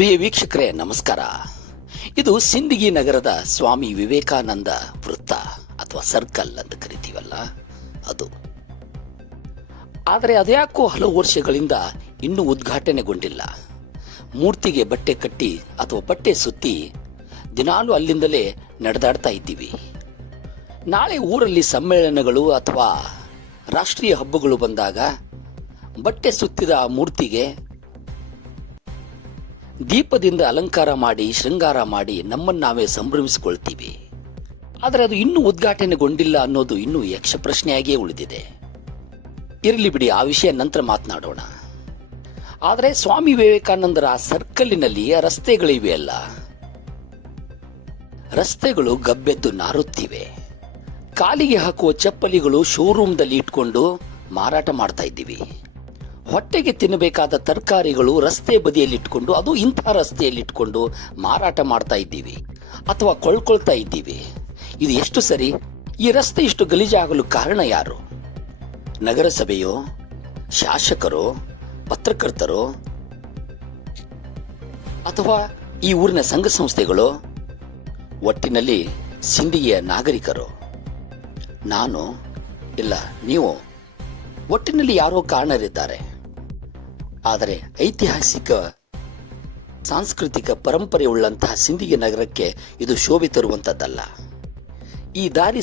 ಪ್ರಿಯ ವೀಕ್ಷಕರೇ ನಮಸ್ಕಾರ. ಇದು ಸಿಂದಗಿ ನಗರದ ಸ್ವಾಮಿ ವಿವೇಕಾನಂದ ವೃತ್ತ ಅಥವಾ ಸರ್ಕಲ್ ಅಂತ ಕರಿತೀವಲ್ಲ ಅದು. ಆದರೆ ಅದ್ಯಾಕೋ ಹಲವು ವರ್ಷಗಳಿಂದ ಇನ್ನೂ ಉದ್ಘಾಟನೆಗೊಂಡಿಲ್ಲ. ಮೂರ್ತಿಗೆ ಬಟ್ಟೆ ಕಟ್ಟಿ ಅಥವಾ ಬಟ್ಟೆ ಸುತ್ತಿ ದಿನಾಲೂ ಅಲ್ಲಿಂದಲೇ ನಡೆದಾಡ್ತಾ ಇದ್ದೀವಿ. ನಾಳೆ ಊರಲ್ಲಿ ಸಮ್ಮೇಳನಗಳು ಅಥವಾ ರಾಷ್ಟ್ರೀಯ ಹಬ್ಬಗಳು ಬಂದಾಗ ಬಟ್ಟೆ ಸುತ್ತಿದ ಆ ಮೂರ್ತಿಗೆ ದೀಪದಿಂದ ಅಲಂಕಾರ ಮಾಡಿ ಶೃಂಗಾರ ಮಾಡಿ ನಮ್ಮನ್ನು ನಾವೇ ಸಂಭ್ರಮಿಸಿಕೊಳ್ತೀವಿ. ಆದರೆ ಅದು ಇನ್ನೂ ಉದ್ಘಾಟನೆಗೊಂಡಿಲ್ಲ ಅನ್ನೋದು ಇನ್ನೂ ಯಕ್ಷ ಪ್ರಶ್ನೆಯಾಗಿಯೇ ಉಳಿದಿದೆ. ಇರಲಿ ಬಿಡಿ, ಆ ವಿಷಯ ನಂತರ ಮಾತನಾಡೋಣ. ಆದರೆ ಸ್ವಾಮಿ ವಿವೇಕಾನಂದರ ಸರ್ಕಲ್ಲಿನಲ್ಲಿ ರಸ್ತೆಗಳಿವೆ ಅಲ್ಲ, ರಸ್ತೆಗಳು ಗಬ್ಬೆದ್ದು ನಾರುತ್ತಿವೆ. ಕಾಲಿಗೆ ಹಾಕುವ ಚಪ್ಪಲಿಗಳು ಶೋರೂಮ್ದಲ್ಲಿ ಇಟ್ಕೊಂಡು ಮಾರಾಟ ಮಾಡ್ತಾ ಇದ್ದೀವಿ. ಹೊಟ್ಟೆಗೆ ತಿನ್ನಬೇಕಾದ ತರಕಾರಿಗಳು ರಸ್ತೆ ಬದಿಯಲ್ಲಿ ಇಟ್ಕೊಂಡು, ಅದು ಇಂಥ ರಸ್ತೆಯಲ್ಲಿ ಇಟ್ಕೊಂಡು ಮಾರಾಟ ಮಾಡ್ತಾ ಇದ್ದೀವಿ ಅಥವಾ ಕೊಳ್ಳ್ಕೊಳ್ತಾ ಇದ್ದೀವಿ. ಇದು ಎಷ್ಟು ಸರಿ? ಈ ರಸ್ತೆ ಇಷ್ಟು ಗಲೀಜಾಗಲು ಕಾರಣ ಯಾರು? ನಗರಸಭೆಯೋ, ಶಾಸಕರೋ, ಪತ್ರಕರ್ತರೋ, ಅಥವಾ ಈ ಊರಿನ ಸಂಘ ಸಂಸ್ಥೆಗಳು? ಒಟ್ಟಿನಲ್ಲಿ ಸಿಂದಗಿಯ ನಾಗರಿಕರು? ನಾನು ಇಲ್ಲ, ನೀವು? ಒಟ್ಟಿನಲ್ಲಿ ಯಾರೋ ಕಾರಣರಿದ್ದಾರೆ. ಆದರೆ ಐತಿಹಾಸಿಕ ಸಾಂಸ್ಕೃತಿಕ ಪರಂಪರೆ ಉಳ್ಳಂತಹ ಸಿಂದಗಿ ನಗರಕ್ಕೆ ಇದು ಶೋಭೆ ತರುವಂತದ್ದಲ್ಲ. ಈ ದಾರಿ